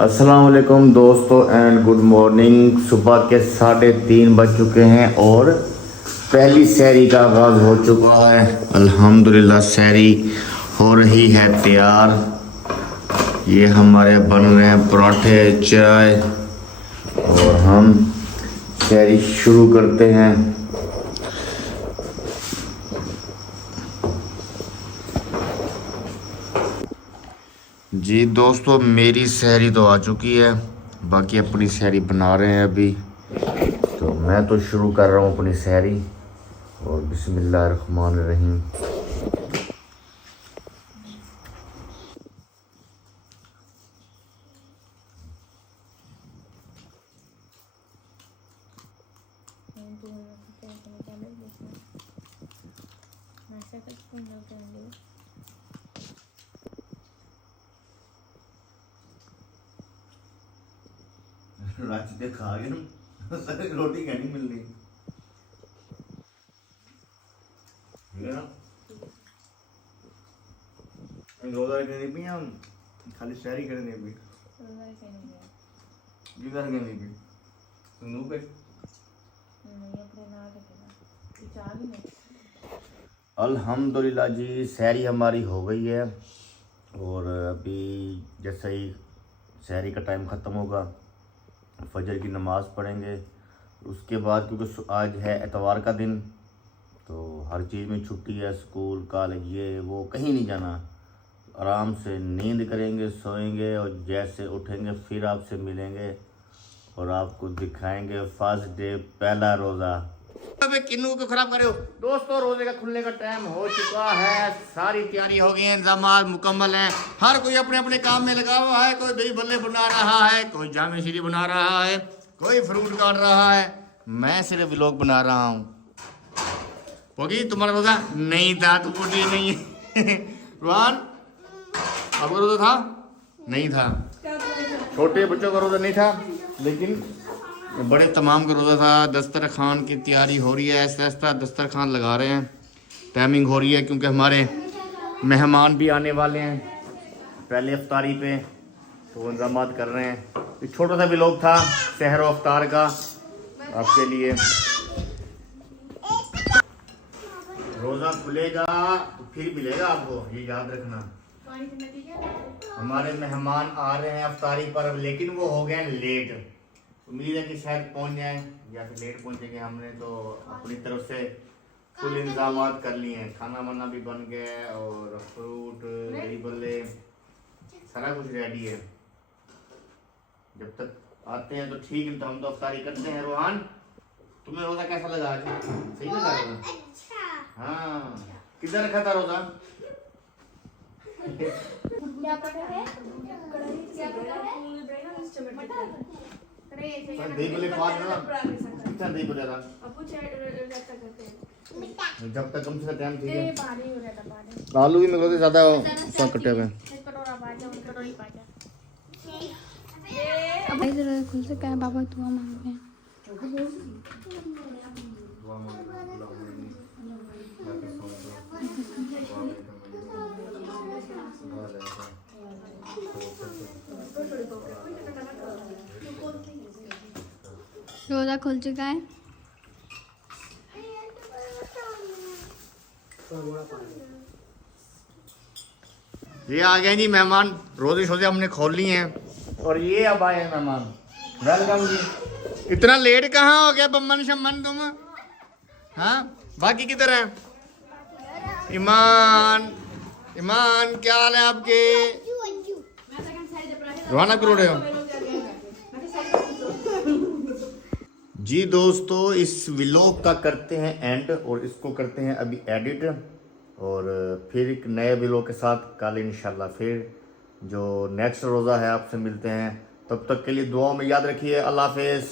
अस्सलाम वालेकुम दोस्तों एंड गुड मॉर्निंग। सुबह के 3:30 बज चुके हैं और पहली सहरी का आगाज़ हो चुका है। अल्हम्दुलिल्लाह सहरी हो रही है तैयार। ये हमारे बन रहे हैं पराठे चाय और हम सहरी शुरू करते हैं। जी दोस्तों, मेरी सहरी तो आ चुकी है, बाकी अपनी सहरी बना रहे हैं अभी। तो मैं तो शुरू कर रहा हूँ अपनी सहरी और बिस्मिल्लाहिर्रहमानिर्रहीम। रात खा गए रोटी क्या नहीं मिल रही रोजा करनी भी हम खाली शहरी करनी भी जिधर करनी भी संदूक है। अल्हम्दुलिल्लाह जी सहरी हमारी हो गई है और अभी जैसे ही सहरी का टाइम ख़त्म होगा फजर की नमाज़ पढ़ेंगे। उसके बाद क्योंकि आज है एतवार का दिन तो हर चीज़ में छुट्टी है, स्कूल कॉलेज ये वो कहीं नहीं जाना। आराम से नींद करेंगे, सोएंगे और जैसे उठेंगे फिर आपसे मिलेंगे और आपको दिखाएंगे फर्स्ट डे पहला रोज़ा। किन्नू को खराब करे हो दोस्तों, रोजे का खुलने का टाइम हो चुका है, सारी तैयारी हो गई है, इंतजाम मुकम्मल हैं। हर कोई अपने अपने काम में लगा हुआ है। कोई दही भल्ले बना रहा है, कोई जामे शीरी बना रहा है, कोई फ्रूट काट रहा है। मैं सिर्फ व्लॉग बना रहा हूँ। होगी तुम्हारा रोजा नहीं था, तुम बोली नहीं है रोहन आपका रोजा था नहीं था, छोटे बच्चों का रोजा नहीं था, लेकिन बड़े तमाम का रोज़ा था। दस्तरखान की तैयारी हो रही है, ऐसा ऐसा दस्तरखान लगा रहे हैं, टाइमिंग हो रही है क्योंकि हमारे मेहमान भी आने वाले हैं पहले अफ्तारी पे, तो इंतजाम कर रहे हैं। एक छोटा सा व्लॉग था सहर व अफ्तार का आपके लिए। रोज़ा खुलेगा तो फिर मिलेगा आपको, ये याद रखना। हमारे मेहमान आ रहे हैं अफ्तारी पर, लेकिन वो हो गए लेट। उम्मीद है कि शायद पहुंच जाएं या फिर लेट पहुंचेंगे। हमने तो अपनी तरफ से फुल इंतजाम कर लिए हैं, खाना वाना भी बन गया है और फ्रूट दही बल्ले सारा कुछ रेडी है। जब तक आते हैं तो ठीक है, तो हम तो अफ्तारी करते हैं। रोहान तुम्हें रोजा कैसा लगा आज? सही लगा रोजा? हाँ, किधर रखा था रोजा? दही बल्ले पाँच ना कितना दही बल्ले था जब तक कम से कम टाइम ठीक है। आलू भी मेरे को ज़्यादा सब कटे हुए खुल से क्या बाबा दुआ मांगते हैं। रोजा खुल चुका है। ये आ गए जी मेहमान, रोजे शोजे हमने खोल ली हैं और ये अब आए हैं मेहमान। वेलकम जी। इतना लेट कहाँ हो गया बम्मन शम्मन तुम? हाँ, बाकी किधर है? ईमान ईमान क्या हाल है आपके? रोहाना करो रहे हो जी। दोस्तों इस व्लॉग का करते हैं एंड और इसको करते हैं अभी एडिट और फिर एक नए व्लॉग के साथ कल इंशाल्लाह फिर जो नेक्स्ट रोज़ा है आपसे मिलते हैं। तब तक के लिए दुआओं में याद रखिए। अल्लाह हाफ़िज़।